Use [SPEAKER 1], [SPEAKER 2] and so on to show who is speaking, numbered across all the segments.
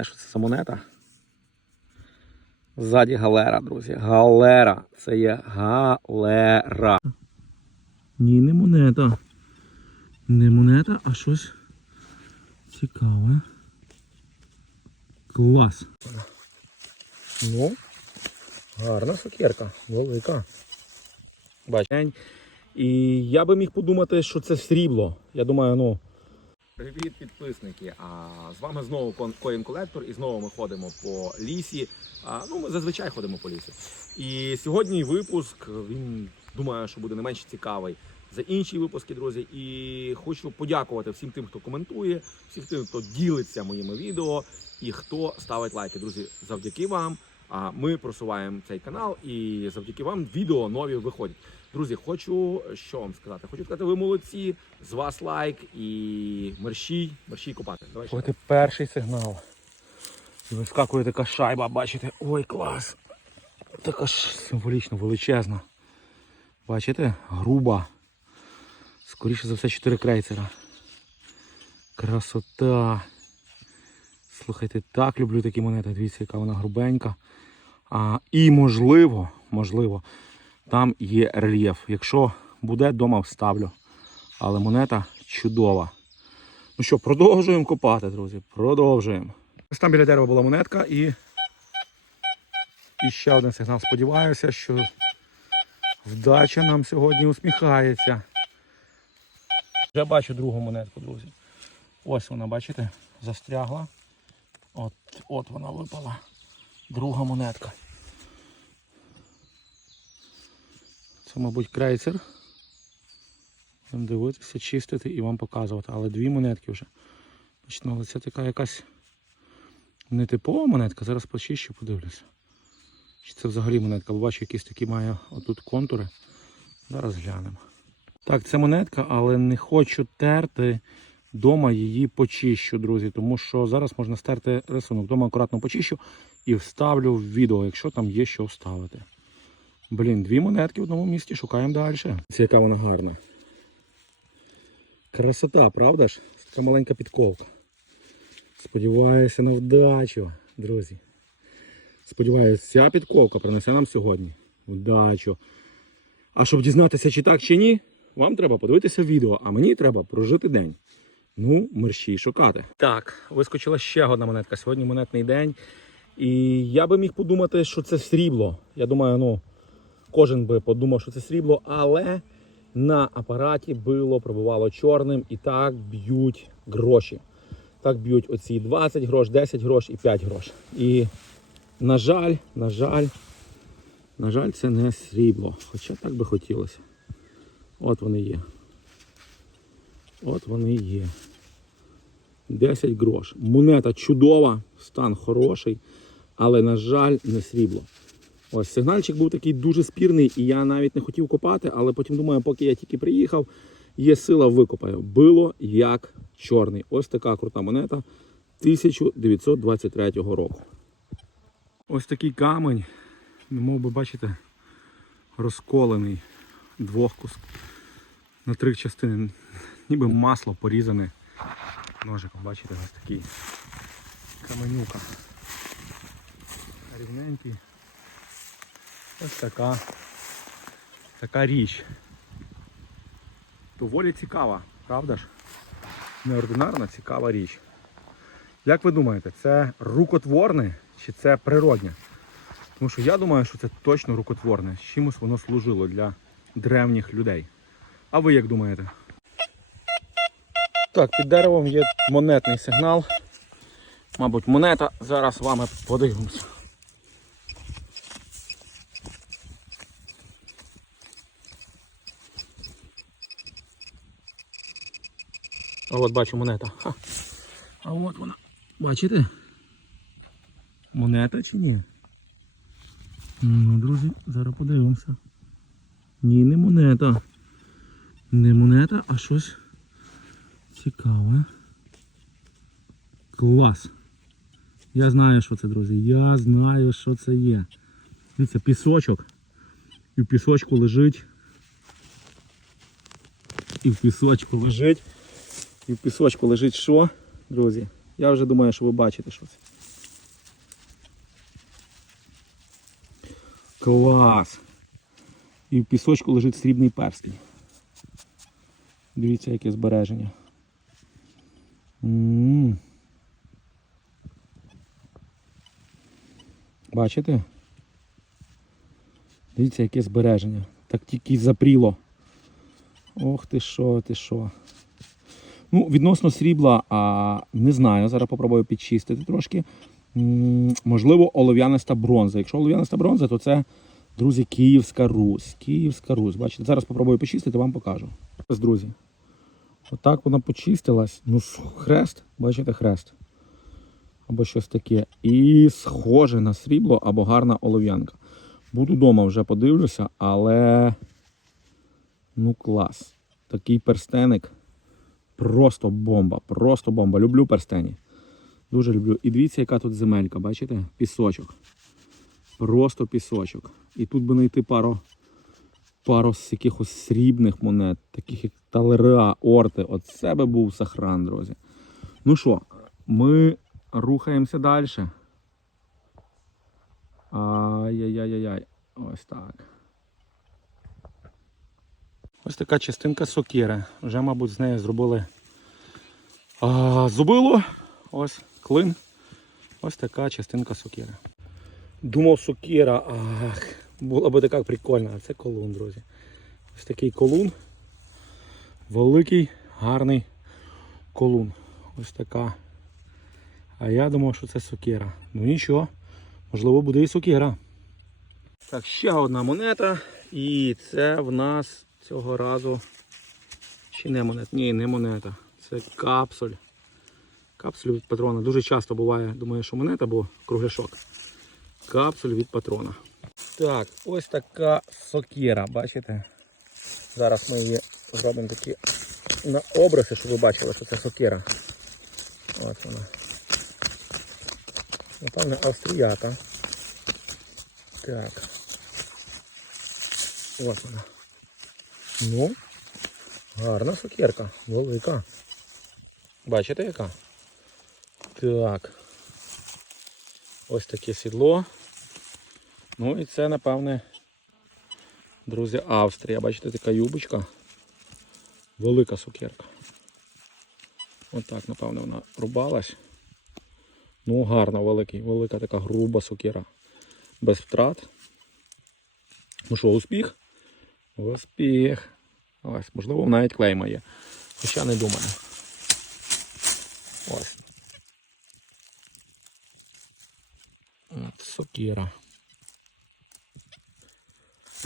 [SPEAKER 1] Знаєш, що це за монета? Ззаді галера, друзі. Галера. Це є галера. Ні, не монета. Не монета, а щось цікаве. Клас. Ну, гарна сокирка, велика. Бач. І я би міг подумати, що це срібло. Я думаю, ну.
[SPEAKER 2] Привіт, підписники! А з вами знову Coin Collector і знову ми ходимо по лісі. А, ну, ми зазвичай ходимо по лісі. І сьогодні випуск, він думаю, що буде не менш цікавий за інші випуски, друзі. І хочу подякувати всім тим, хто коментує, всім тим, хто ділиться моїми відео і хто ставить лайки. Друзі, завдяки вам. А ми просуваємо цей канал, і завдяки вам відео нові виходять. Друзі, хочу що вам сказати? Хочу сказати, ви молодці. З вас лайк і мерщій, мерщій копати. Давай ще.
[SPEAKER 1] І перший сигнал. Вискакує така шайба, бачите? Ой, клас! Така ж символічно величезна. Бачите? Груба. Скоріше за все 4 крейцера. Красота. Слухайте, так люблю такі монети. Дивіться, яка вона грубенька. А, і можливо, можливо, там є рельєф. Якщо буде, дома вставлю. Але монета чудова. Ну що, продовжуємо копати, друзі. Продовжуємо. Ось там біля дерева була монетка і. І ще один сигнал. Сподіваюся, що вдача нам сьогодні усміхається. Вже бачу другу монетку, друзі. Ось вона, бачите, застрягла. От, от вона випала. Друга монетка. Це, мабуть, крейцер. Будемо дивитися, чистити і вам показувати. Але дві монетки вже. Але це така якась нетипова монетка. Зараз почищу, подивлюся. Чи це взагалі монетка? Бо бачу, якісь такі має отут контури. Зараз глянемо. Так, це монетка, але не хочу терти. Дома її почищу, друзі, тому що зараз можна стерти рисунок. Дома акуратно почищу і вставлю в відео, якщо там є що вставити. Блін, дві монетки в одному місці, шукаємо далі. Це яка вона гарна. Красота, правда ж? Така маленька підковка. Сподіваюся на вдачу, друзі. Сподіваюся, ця підковка принесе нам сьогодні вдачу. А щоб дізнатися, чи так, чи ні, вам треба подивитися відео, а мені треба прожити день. Ну, мерщій шукати. Так, вискочила ще одна монетка. Сьогодні монетний день. І я би міг подумати, що це срібло. Я думаю, ну, кожен би подумав, що це срібло, але на апараті било, пробивало чорним і так б'ють гроші. Так б'ють оці 20 грош, 10 грош і 5 грош. І, на жаль, на жаль, на жаль, це не срібло. Хоча так би хотілося. От вони є. От вони є. 10 грош. Монета чудова, стан хороший, але, на жаль, не срібло. Ось сигнальчик був такий дуже спірний, і я навіть не хотів копати, але потім думаю, поки я тільки приїхав, є сила викопаю. Било як чорний. Ось така крута монета 1923 року. Ось такий камень, немов би бачите, розколений двох кус на три частини. Ніби масло порізане ножиком, бачите, ось такий каменюка. Рівненький. Ось така, така річ. Доволі цікава, правда ж? Неординарна, цікава річ. Як ви думаєте, це рукотворне чи це природне? Тому що я думаю, що це точно рукотворне. З чимось воно служило для древніх людей. А ви як думаєте? Так, під деревом є монетний сигнал. Мабуть, монета. Зараз вами подивимося. А от бачу монета. Ха. А от вона. Бачите? Монета чи ні? Ну, друзі, зараз подивимося. Ні, не монета. Не монета, а щось цікаве. Клас. Я знаю, що це, друзі. Я знаю, що це є. Дивіться, пісочок. І в пісочку лежить. І в пісочку лежить. І в пісочку лежить що, друзі? Я вже думаю, що ви бачите щось. Клас! І в пісочку лежить срібний перстень. Дивіться, яке збереження. М -м -м. Бачите? Дивіться, яке збереження. Так тільки запріло. Ох ти що, ти що. Ну, відносно срібла, а, не знаю. Зараз попробую підчистити трошки. Можливо, олов'яниста бронза. Якщо олов'яниста бронза, то це, друзі, Київська Русь. Київська Русь. Бачите, зараз попробую почистити, вам покажу. Друзі. Отак вона почистилась. Ну, хрест, бачите, хрест. Або щось таке. І схоже на срібло або гарна олов'янка. Буду вдома вже подивлюся, але. Ну, клас. Такий перстеник. Просто бомба. Просто бомба. Люблю перстені. Дуже люблю. І дивіться, яка тут земелька, бачите? Пісочок. Просто пісочок. І тут би знайти пару, пару з якихось срібних монет, таких як талера, орти. Оце би був сахран, друзі. Ну що, ми рухаємося далі. Ай-яй-яй-яй. Ось так. Ось така частинка сокири. Вже, мабуть, з нею зробили а, зубило. Ось клин. Ось така частинка сокири. Думав, сокира, ах, була би така прикольна, а це колун, друзі. Ось такий колун. Великий, гарний колун. Ось така. А я думав, що це сокира. Ну нічого, можливо, буде і сокира. Так, ще одна монета. І це в нас цього разу. Чи не монета? Ні, не монета. Це капсуль. Капсуль від патрона. Дуже часто буває, думаю, що монета, бо кругляшок. Капсуль від патрона. Так, ось така сокира, бачите? Зараз ми її зробимо такі на обриси, щоб ви бачили, що це сокира. Ось вона. Напевне, австріяка. Так. Ось вона. Ну, гарна сокирка, велика. Бачите яка? Так. Ось таке сідло. Ну і це, напевне, друзі, Австрія. Бачите, така юбочка. Велика сокирка. Отак, напевне, вона рубалась. Ну, гарна, великий, велика така груба сокира. Без втрат. Ну що, успіх? Успіх. Ось, можливо, навіть клейма є. Хоча не думаю. Ось. От, сокира.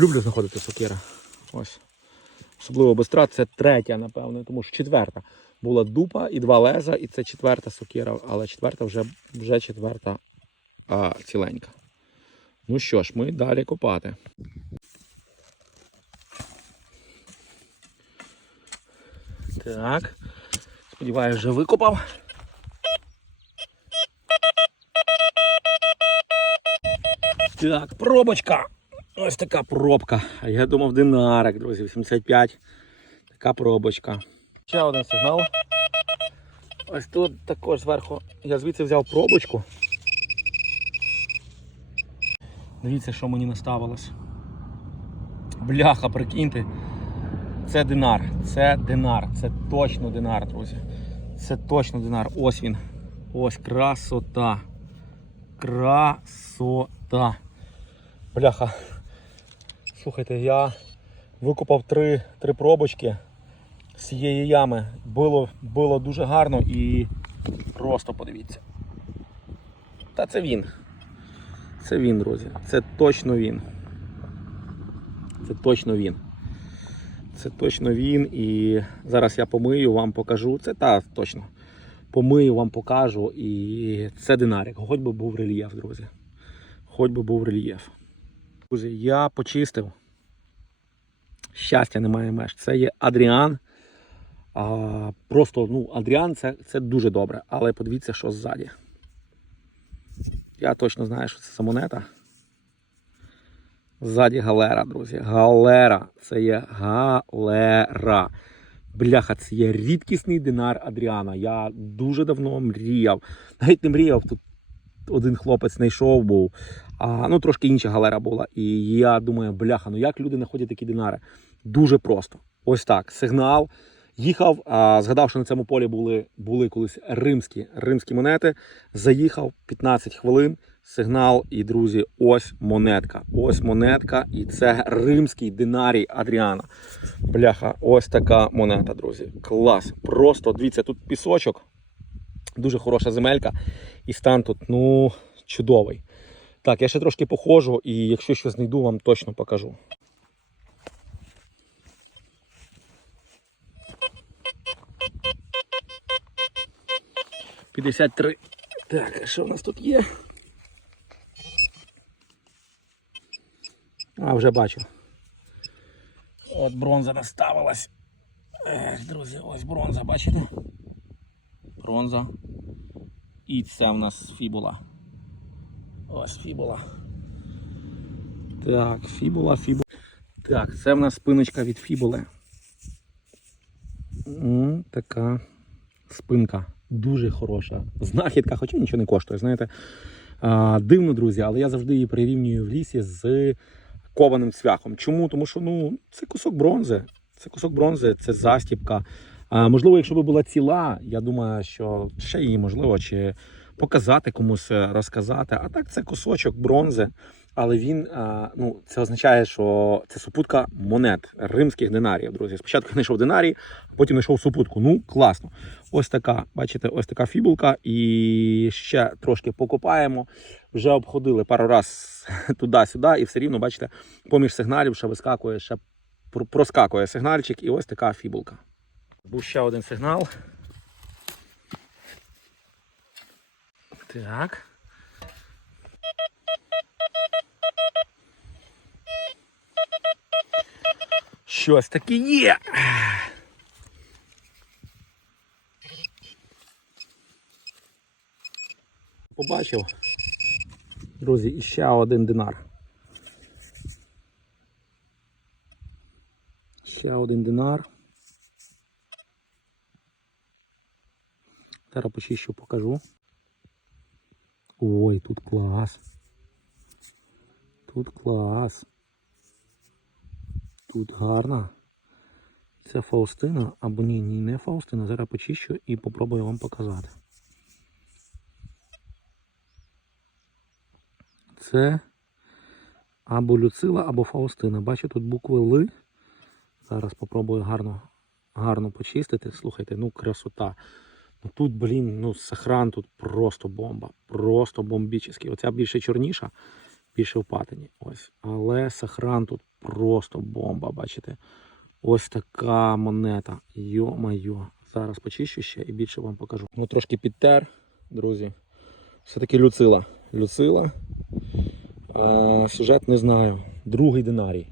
[SPEAKER 1] Люблю знаходити сокира. Ось. Особливо без втрат. Це третя, напевно, тому що четверта. Була дупа і два леза, і це четверта сокира, але четверта вже, вже четверта а, ціленька. Ну що ж, ми далі копати. Так. Сподіваюся, вже викопав. Так, пробочка. Ось така пробка. А я думав динарик, друзі, 85. Така пробочка. Ще один сигнал. Ось тут також зверху я звідси взяв пробочку. Дивіться, що мені наставилось. Бляха, прикиньте. Це динар. Це динар. Це точно динар, друзі. Це точно динар. Ось він. Ось красота. Красота. Бляха. Слухайте, я викопав три, три пробочки з цієї ями. Було, було дуже гарно і просто подивіться. Та це він. Це він, друзі. Це точно він. Це точно він. Це точно він. І зараз я помию, вам покажу. Це та точно. Помию, вам покажу. І це динарик. Хоч би був рельєф, друзі. Хоч би був рельєф. Друзі, я почистив. Щастя немає меж. Це є Адріан. А, просто, ну, Адріан це, це дуже добре. Але подивіться, що ззаді. Я точно знаю, що це за монета. Ззаді галера, друзі. Галера. Це є галера. Бляха, це є рідкісний динар Адріана. Я дуже давно мріяв. Навіть не мріяв тут. один хлопець знайшов був. А, ну, трошки інша галера була. І я думаю, бляха, ну як люди знаходять такі динари? Дуже просто. Ось так. Сигнал. Їхав, а, згадав, що на цьому полі були, були колись римські, римські монети. Заїхав 15 хвилин. Сигнал, і друзі, ось монетка. Ось монетка, і це римський динарій Адріана. Бляха, ось така монета, друзі. Клас. Просто дивіться, тут пісочок, дуже хороша земелька, і стан тут, ну, чудовий. Так, я ще трошки походжу, і якщо щось знайду, вам точно покажу. П'ятдесят. Так, що в нас тут є? А, вже бачу. От бронза наставилась. Ех, друзі, ось бронза, бачите? Бронза. І це в нас фібула. Ось фібула. Так, фібула, фібула. Так, це в нас спиночка від фібули. М, така спинка. Дуже хороша. Знахідка, хоча нічого не коштує, знаєте. А, дивно, друзі, але я завжди її прирівнюю в лісі з кованим цвяхом. Чому? Тому що ну, це кусок бронзи. Це кусок бронзи, це застіпка. А, можливо, якщо б була ціла, я думаю, що ще її можливо чи показати комусь, е, розказати. А так, це кусочок бронзи. Але він, ну, це означає, що це супутка монет римських динарів, друзі. Спочатку знайшов динарій, а потім знайшов супутку. Ну, класно. Ось така, бачите, ось така фібулка. І ще трошки покопаємо. Вже обходили пару раз туди-сюди, і все рівно, бачите, поміж сигналів ще вискакує, ще проскакує сигнальчик, і ось така фібулка. Був ще один сигнал. Так. Щось таке є. Побачив. Друзі, і ще один динар. Ще один динар. Зараз почищу, покажу. Ой, тут клас. Тут клас. Тут гарно. Це Фаустина, або ні, ні, не Фаустина. Зараз почищу і попробую вам показати. Це або Люцила, або Фаустина. Бачу тут букви Ли. Зараз попробую гарно, гарно почистити. Слухайте, ну красота. Ну тут, блін, ну сахран тут просто бомба. Просто бомбічний. Оця більше чорніша, більше в патині. Ось. Але сахран тут просто бомба, бачите? Ось така монета. Йо-майо. Зараз почищу ще і більше вам покажу. Ну трошки підтер, друзі. Все-таки люцила. Люцила. А, сюжет не знаю. Другий динарій.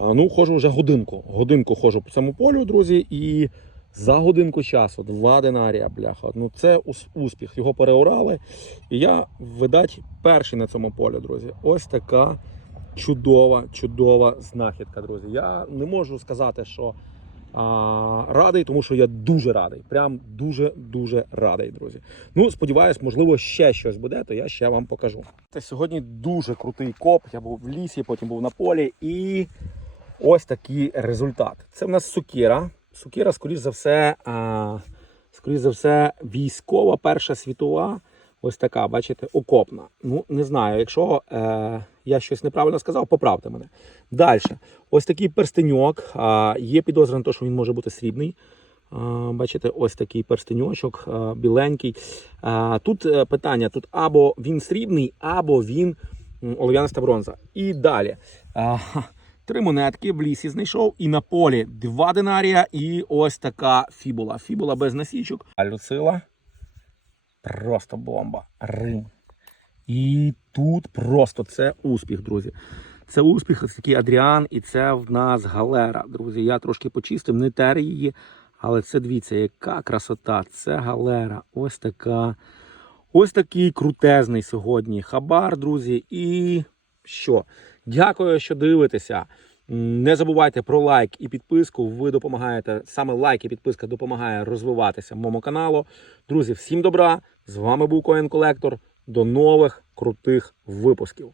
[SPEAKER 1] А, ну, ходжу вже годинку. Годинку ходжу по цьому полю, друзі, і за годинку часу два динарія, бляха. Ну це успіх. Його переорали. І я, видать, перший на цьому полі, друзі. Ось така чудова, чудова знахідка, друзі. Я не можу сказати, що а, радий, тому що я дуже радий. Прям дуже-дуже радий, друзі. Ну, сподіваюсь, можливо, ще щось буде, то я ще вам покажу. Це сьогодні дуже крутий коп. Я був в лісі, потім був на полі, і ось такий результат. Це в нас сукіра. Сукіра, скоріш за все, а, скоріш за все, військова Перша світова. Ось така, бачите, окопна. Ну, не знаю, якщо е, я щось неправильно сказав, поправте мене. Далі. Ось такий перстеньок. А, є підозра на те, що він може бути срібний. А, бачите, ось такий перстеньочок, а, біленький. А, тут е, питання: тут або він срібний, або він олов'яниста бронза. І далі. Ха, Три монетки в лісі знайшов, і на полі два динарія, і ось така фібула. Фібула без насічок. А люцила просто бомба. Рим. І тут просто це успіх, друзі. Це успіх, це такий Адріан, і це в нас галера. Друзі, я трошки почистив, не тер її. Але це дивіться, яка красота. Це галера. Ось така. Ось такий крутезний сьогодні хабар, друзі. І що? Дякую, що дивитеся. Не забувайте про лайк і підписку. Ви допомагаєте. Саме лайк і підписка допомагає розвиватися моєму каналу. Друзі, всім добра! З вами був Коен Колектор. до нових крутих випусків.